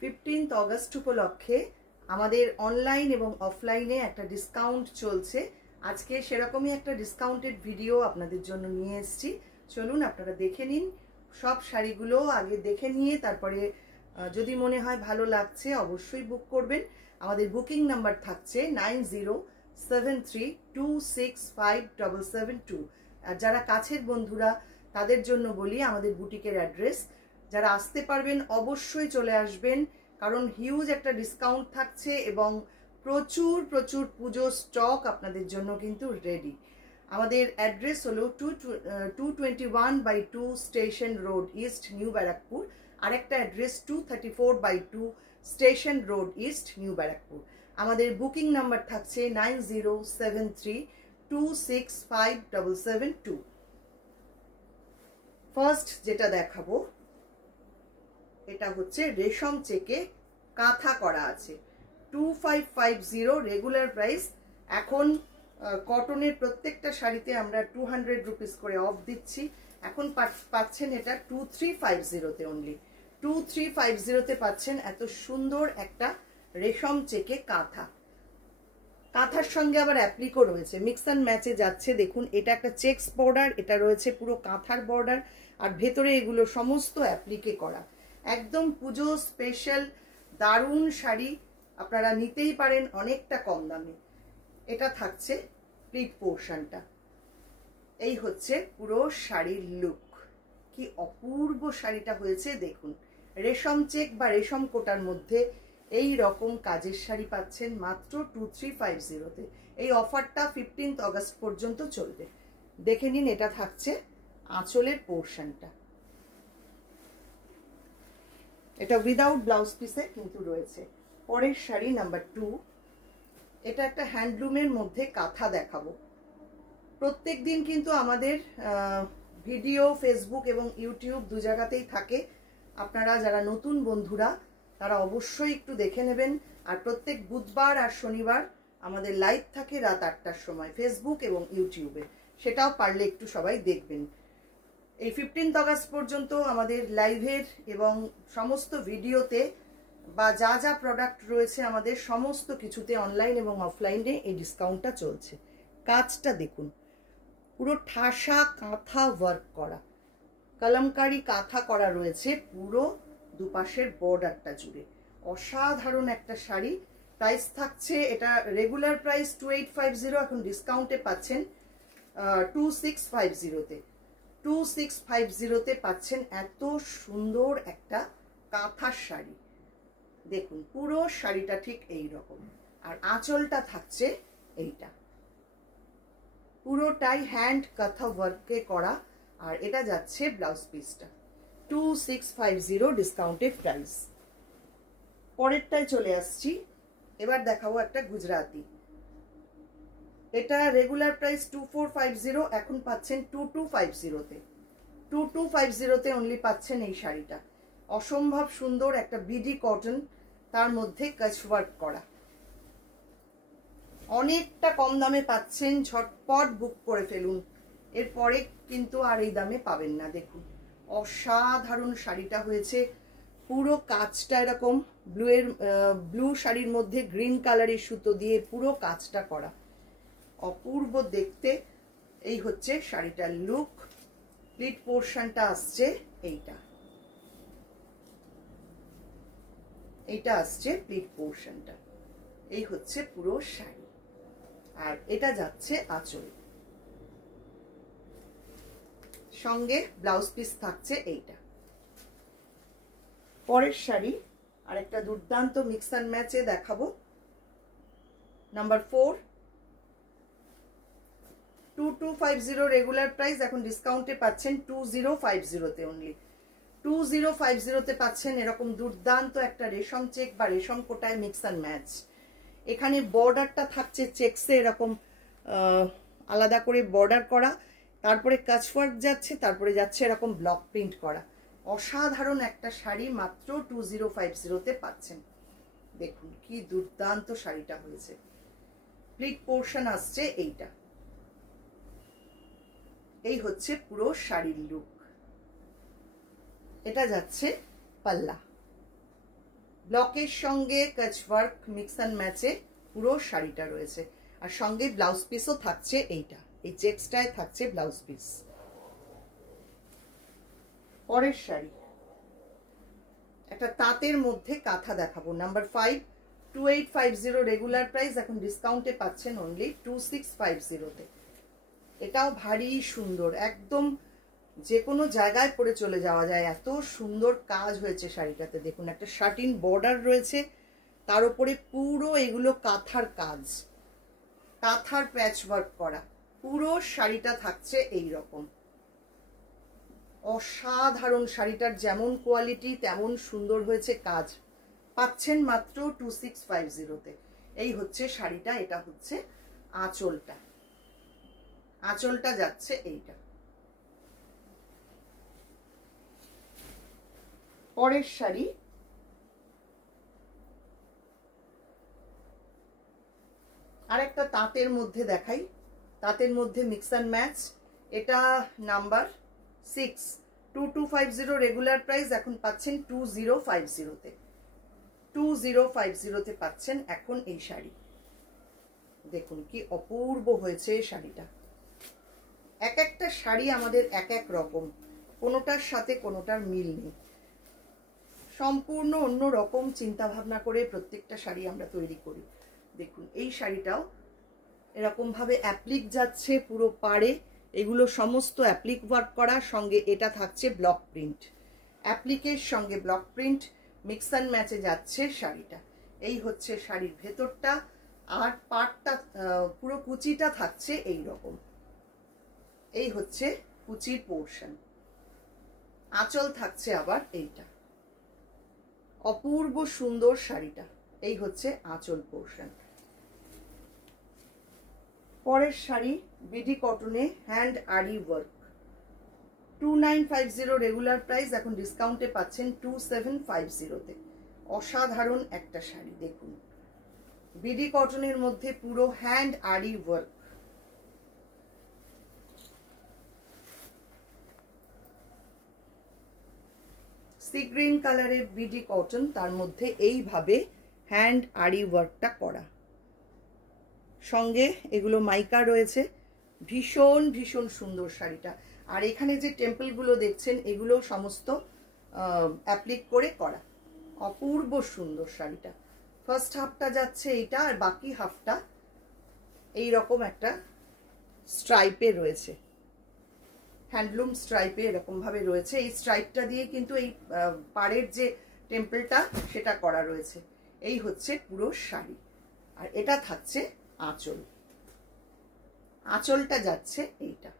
15th August উপলক্ষে আমাদের online এবং অফলাইনে একটা ডিসকাউন্ট চলছে। আজকে সেরকমই একটা ডিসকাউন্টেড ভিডিও আপনাদের জন্য নিয়ে এসেছি। চলুন আপনারা দেখে নিন। সব শাড়িগুলো আগে দেখে নিয়ে তারপরে যদি মনে হয় ভালো লাগছে অবশ্যই বুক করবেন। আমাদের বুকিং নাম্বার থাকছে 9073265772। আর যারা কাছের বন্ধুরা তাদের জন্য বলি আমাদের বুটিকের অ্যাড্রেস। যারা আসতে পারবেন অবশ্যই চলে আসবেন, কারণ হিউজ একটা ডিসকাউন্ট থাকছে এবং প্রচুর প্রচুর পুজো স্টক আপনাদের জন্য কিন্তু রেডি। আমাদের অ্যাড্রেস হলো 221/2 station road east, new Barrackpore. আরেকটা address 234/2 station road east, new Barrackpore. আমাদের বুকিং নাম্বার থাকছে 9073265772। ফার্স্ট যেটা দেখাবো এটা হচ্ছে রেশম চেকে কাঁথা করা আছে, 2550 রেগুলার প্রাইস। এখন কটনের প্রত্যেকটা শাড়িতে আমরা 200 রুপিস করে অফ দিচ্ছি। এখন পাচ্ছেন এটা 2350-তে, অনলি 2350-তে পাচ্ছেন এত সুন্দর একটা রেশম চেকে কাঁথা। কাঁথার সঙ্গে আবার অ্যাপ্লিকও রয়েছে, মিক্স অ্যান্ড ম্যাচে যাচ্ছে। দেখুন এটা একটা চেক্স বর্ডার, এটা রয়েছে পুরো কাঁথার বর্ডার, আর ভেতরে এগুলো সমস্ত অ্যাপ্লিকে করা। একদম পুজো স্পেশাল দারুণ শাড়ি, আপনারা নিতেই পারেন অনেকটা কম দামে। এটা থাকছে প্লিট পোর্শনটা। এই হচ্ছে পুরো শাড়ির লুক। কি অপূর্ব শাড়িটা হয়েছে দেখুন। রেশম চেক বা রেশম কোটার মধ্যে এই রকম কাজের শাড়ি পাচ্ছেন মাত্র 2350-তে। এই অফারটা 15th অগস্ট পর্যন্ত চলবে। দেখে নিন, এটা থাকছে আঁচলের পোর্শনটা। এটা উইদাউট ব্লাউজ পিসে কিন্তু রয়েছে। পরের শাড়ি নাম্বার 2। এটা একটা হ্যান্ডলুমের মধ্যে কাঁথা দেখাবো। প্রত্যেক দিন কিন্তু আমাদের ভিডিও ফেসবুক এবং ইউটিউব দু জায়গাতেই থাকে। আপনারা যারা নতুন বন্ধুরা তারা অবশ্যই একটু দেখে নেবেন। আর প্রত্যেক বুধবার আর শনিবার আমাদের লাইভ থাকে রাত 8টার সময় ফেসবুক এবং ইউটিউবে, সেটাও পারলে একটু সবাই দেখবেন। এই 15th অগস্ট পর্যন্ত আমাদের লাইভের এবং সমস্ত ভিডিওতে বা যা যা প্রোডাক্ট রয়েছে আমাদের সমস্ত কিছুতে অনলাইন এবং অফলাইনে এই ডিসকাউন্টটা চলছে। কাজটা দেখুন, পুরো ঠাসা কাঁথা ওয়ার্ক করা, কলমকারি কাঁথা করা রয়েছে পুরো দুপাশের বর্ডারটা জুড়ে। অসাধারণ একটা শাড়ি। প্রাইস থাকছে, এটা রেগুলার প্রাইস 2850, এখন ডিসকাউন্টে পাচ্ছেন 2650-তে। 2650-তে পাচ্ছেন এত সুন্দর একটা কাঁথার শাড়ি। দেখুন পুরো শাড়িটা ঠিক এই রকম, আর আঁচলটা থাকছে এইটা, পুরোটাই হ্যান্ড কাঁথা ওয়ার্কে করা। আর এটা যাচ্ছে ব্লাউজ পিসটা 2650 ডিসকাউন্টেড প্রাইস। পরেরটায় চলে আসছি। এবার দেখাবো একটা গুজরাতি। এটা রেগুলার প্রাইস 2450, এখন পাচ্ছেন 2250-তে। 2250-তে অনলি পাচ্ছেন এই শাড়িটা। অসম্ভব সুন্দর একটা বিডি কটন, তার মধ্যে কাজ ওয়ার্ক করা। অনেকটা কম দামে পাচ্ছেন, ঝটপট বুক করে ফেলুন, এরপরে কিন্তু আর এই দামে পাবেন না। দেখুন অসাধারণ শাড়িটা হয়েছে। পুরো কাজটা এরকম ব্লু শাড়ির মধ্যে গ্রিন কালারের সুতো দিয়ে পুরো কাজটা করা, অপূর্ব দেখতে। এই হচ্ছে শাড়িটার লুক। প্লিট পোর্শনটা আসছে এইটা, এইটা আসছে প্লিট পোর্শনটা। এই হচ্ছে পুরো শাড়ি, আর এটা যাচ্ছে আঁচল, সঙ্গে ব্লাউজ পিস থাকছে এইটা। পরের শাড়ি আরেকটা দুর্দান্ত মিক্স অ্যান্ড ম্যাচে দেখাবো। নাম্বার 4, 2250 রেগুলার প্রাইস, এখন ডিসকাউন্টে পাচ্ছেন 2050-তে অনলি। 2050-তে পাচ্ছেন এরকম দুর্দান্ত একটা রেশম চেক বা রেশম কোটায় মিক্স অ্যান্ড ম্যাচ। এখানে বর্ডারটা থাকছে চেকসে এরকম আলাদা করে বর্ডার করা, তারপরে কাচওয়ার্ক যাচ্ছে, তারপরে যাচ্ছে এরকম ব্লক প্রিন্ট করা। অসাধারণ একটা শাড়ি মাত্র 2050-তে পাচ্ছেন। দেখুন কি দুর্দান্ত শাড়িটা হয়েছে। প্লিট পোর্শন আসছে এইটা। এই হচ্ছে পুরো শাড়ির লুক। এটা যাচ্ছে পাল্লা, ব্লকের সঙ্গে কাচ ওয়ার্ক মিক্স অ্যান্ড ম্যাচে পুরো শাড়িটা রয়েছে। আর সঙ্গে ব্লাউজ পিসও থাকছে, এইটা এই চেক্সটায় থাকছে ব্লাউজ পিস। পরের শাড়ি একটা তাঁতের মধ্যে কাঁথা দেখাবো, নাম্বার 5, 2850 রেগুলার প্রাইস, এখন ডিসকাউন্টে পাচ্ছেন অনলি 2650-তে। এটাও ভারী সুন্দর, একদম যে কোনো জায়গায় পরে চলে যাওয়া যায়, এত সুন্দর কাজ হয়েছে শাড়িটাতে। দেখুন একটা শাটিন বর্ডার রয়েছে, তার উপরে পুরো এগুলো কাঁথার কাজ, কাঁথার প্যাচ ওয়ার্ক করা, পুরো শাড়িটা থাকছে এই রকম। অসাধারণ, শাড়িটার যেমন কোয়ালিটি তেমন সুন্দর হয়েছে কাজ। পাচ্ছেন মাত্র 2650-তে। এই হচ্ছে শাড়িটা, এটা হচ্ছে আঁচলটা, আঁচলটা যাচ্ছে এইটা। পরের শাড়ি আরেকটা তাঁতের মধ্যে দেখাই, তাঁতের মধ্যে মিক্স অ্যান্ড ম্যাচ। এটা নাম্বার 6, 2250 রেগুলার প্রাইস, এখন পাচ্ছেন 2050-তে। 2050-তে পাচ্ছেন এখন এই শাড়ি। দেখুন কি অপূর্ব হয়েছে শাড়িটা। এক একটা শাড়ি আমাদের এক এক রকম, কোনোটার সাথে কোনোটার মিল নেই, সম্পূর্ণ অন্য রকম চিন্তা ভাবনা করে প্রত্যেকটা শাড়ি আমরা তৈরি করি। দেখুন এই শাড়িটাও এরকম ভাবে অ্যাপ্লিক যাচ্ছে পুরো পাড়ে, এগুলো সমস্ত অ্যাপ্লিক ওয়ার্ক করা, সঙ্গে এটা থাকছে ব্লক প্রিন্ট, অ্যাপ্লিকের সঙ্গে ব্লক প্রিন্ট মিক্স অ্যান্ড ম্যাচে যাচ্ছে শাড়িটা। এই হচ্ছে শাড়ির ভেতরটা, আর পাড়টা পুরো কুচিটা থাকছে এই রকম। এই হচ্ছে কুচির পোর্শন, আঁচল থাকছে আবার এইটা। অপূর্ব সুন্দর শাড়িটা, এই হচ্ছে আঁচল পোর্শন। পরের শাড়ি বিডি কটনে হ্যান্ড আরি ওয়ার্ক, 2950 রেগুলার প্রাইস, এখন ডিসকাউন্টে পাচ্ছেন 2750-তে। অসাধারণ একটা শাড়ি, দেখুন বিডি কটনের মধ্যে পুরো হ্যান্ড আরি ওয়ার্ক। সি গ্রিন কালারের বিডি কটন, তার মধ্যে এইভাবে হ্যান্ড আরি ওয়ার্কটা করা, সঙ্গে এগুলো মাইকা রয়েছে। ভীষণ ভীষণ সুন্দর শাড়িটা। আর এখানে যে টেম্পলগুলো দেখছেন এগুলো সমস্ত অ্যাপ্লিক করে করা, অপূর্ব সুন্দর শাড়িটা। ফার্স্ট হাফটা যাচ্ছে এইটা, আর বাকি হাফটা এই রকম একটা স্ট্রাইপে রয়েছে, হ্যান্ডলুম স্ট্রাইপে এরকম ভাবে রয়েছে। এই স্ট্রাইপটা দিয়ে কিন্তু এই পাড়ের যে টেম্পলটা সেটা করা রয়েছে। এই হচ্ছে পুরো শাড়ি, আর এটা থাকছে আঁচল, আঁচলটা যাচ্ছে এইটা।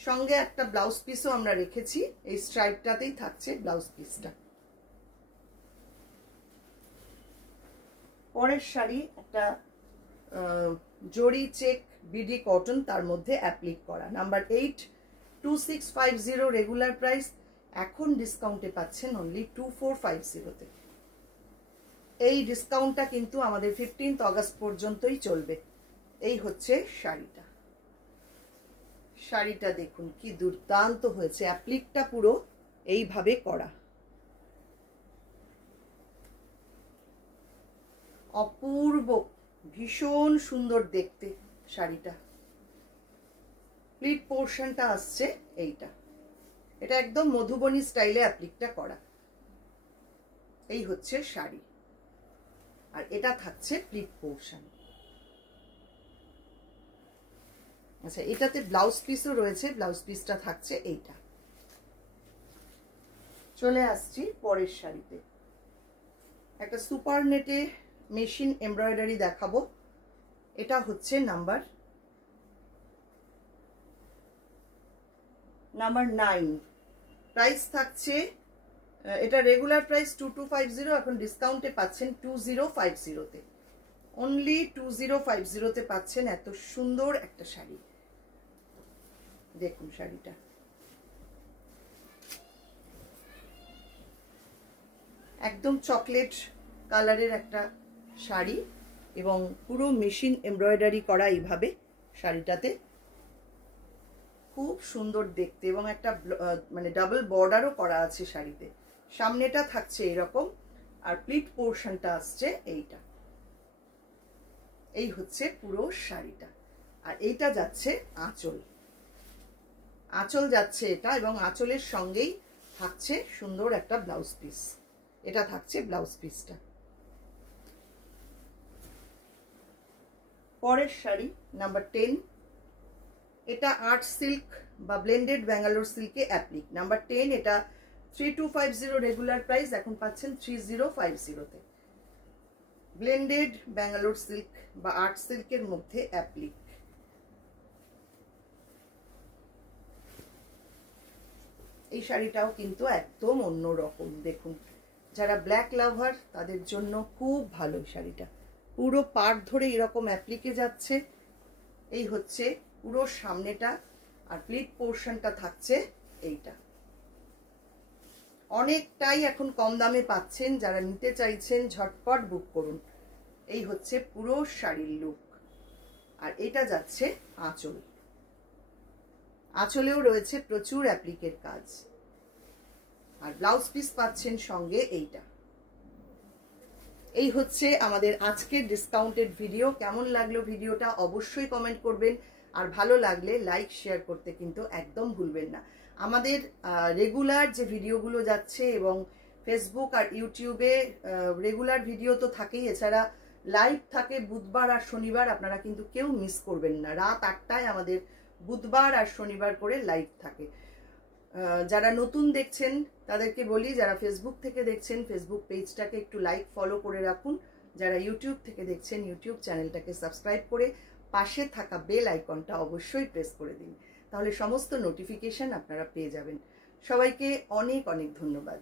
সঙ্গে একটা ব্লাউজ পিসও আমরা রেখেছি, এই স্ট্রাইপটাতেই থাকছে ব্লাউজ পিসটা। পরের শাড়ি একটা জরি চেক বিডি কটন, তার মধ্যে অ্যাপ্লিক করা, নাম্বার 8, 2650 রেগুলার প্রাইস, এখন ডিসকাউন্টে পাচ্ছেন অনলি 2450-তে। এই ডিসকাউন্টটা কিন্তু আমাদের 15 অগস্ট পর্যন্তই চলবে। এই হচ্ছে শাড়িটা, শাড়িটা দেখুন কি দুর্দান্ত হয়েছে, অ্যাপ্লিকটা পুরো এইভাবে করা, অপূর্ব, ভীষণ সুন্দর দেখতে শাড়িটা। প্লিট পোর্শনটা আসছে এইটা, এটা একদম মধুবনী স্টাইলে অ্যাপ্লিকটা করা। এই হচ্ছে শাড়ি, আর এটা থাকছে প্লিট পোর্শন। আচ্ছা, এটাতে ব্লাউজ পিসও রয়েছে, ব্লাউজ পিসটা থাকছে এইটা। চলে আসছি পরের শাড়িতে, একটা সুপার নেটে মেশিন এমব্রয়ডারি দেখাবো। এটা হচ্ছে নাম্বার 9, প্রাইস থাকছে, এটা রেগুলার প্রাইস 2250, এখন ডিসকাউন্টে পাচ্ছেন 2050-তে। অনলি 2050-তে পাচ্ছেন এত সুন্দর একটা শাড়ি। দেখুন শাড়িটা একদম চকলেট কালারের একটা শাড়ি, এবং পুরো মেশিন এমব্রয়ডারি করা এইভাবে শাড়িটাতে, খুব সুন্দর দেখতে, এবং একটা মানে ডাবল বর্ডারও করা আছে শাড়িতে, সামনেটা থাকছে এরকম, আর প্লিট পোর্শনটা আসছে এইটা। এই হচ্ছে পুরো শাড়িটা। আর এইটা যাচ্ছে আঁচল, আঁচল যাচ্ছে এটা, এবং আঁচলের সঙ্গেই থাকছে সুন্দর একটা ব্লাউজ পিস। এটা থাকছে ব্লাউজ পিসটা। পরের শাড়ি নাম্বার 10, এটা আর্ট সিল্ক বা ব্লেন্ডেড ব্যাঙ্গালোর সিল্কে অ্যাপ্লিক। নাম্বার 10, এটা 3250 রেগুলার প্রাইস, এখন পাচ্ছেন 3050-তে। ব্লেন্ডেড ব্যাঙ্গালোর সিল্ক বা আর্ট সিল্কের মধ্যে অ্যাপ্লিক। এই শাড়িটাও কিন্তু একদম অন্যরকম। দেখুন, যারা ব্ল্যাক লাভার তাদের জন্য খুব ভালো শাড়িটা। পুরো পাড় ধরে এরকম অ্যাপ্লিকে যাচ্ছে। এই হচ্ছে পুরো সামনেটা, আর প্লিট পোর্শনটা থাকছে এইটা। অনেকটাই এখন কম দামে পাচ্ছেন, যারা নিতে চাইছেন ঝটপট বুক করুন। এই হচ্ছে পুরো শাড়ির লুক। আর এটা যাচ্ছে আঁচল, আঁচলেও রয়েছে প্রচুর অ্যাপ্লিকের কাজ। আর ব্লাউজ পিস পাচ্ছেন সঙ্গে এইটা। এই হচ্ছে আমাদের আজকের ডিসকাউন্টেড ভিডিও। কেমন লাগলো ভিডিওটা অবশ্যই কমেন্ট করবেন, আর ভালো লাগলে লাইক শেয়ার করতে কিন্তু একদম ভুলবেন না। আমাদের রেগুলার যে ভিডিওগুলো যাচ্ছে, এবং ফেসবুক আর ইউটিউবে রেগুলার ভিডিও তো থাকেই, এছাড়া লাইভ থাকে বুধবার আর শনিবার। আপনারা কিন্তু কেউ মিস করবেন না। রাত 8টায় আমাদের বুধবার আর শনিবার করে লাইভ থাকে। যারা নতুন দেখছেন তাদেরকে বলি, যারা ফেসবুক থেকে দেখছেন ফেসবুক পেজটাকে একটু লাইক ফলো করে রাখুন। যারা ইউটিউব থেকে দেখছেন ইউটিউব চ্যানেলটাকে সাবস্ক্রাইব করে পাশে থাকা বেল আইকনটা অবশ্যই প্রেস করে দিন, তাহলে সমস্ত নোটিফিকেশন আপনারা পেয়ে যাবেন। সবাইকে অনেক অনেক ধন্যবাদ।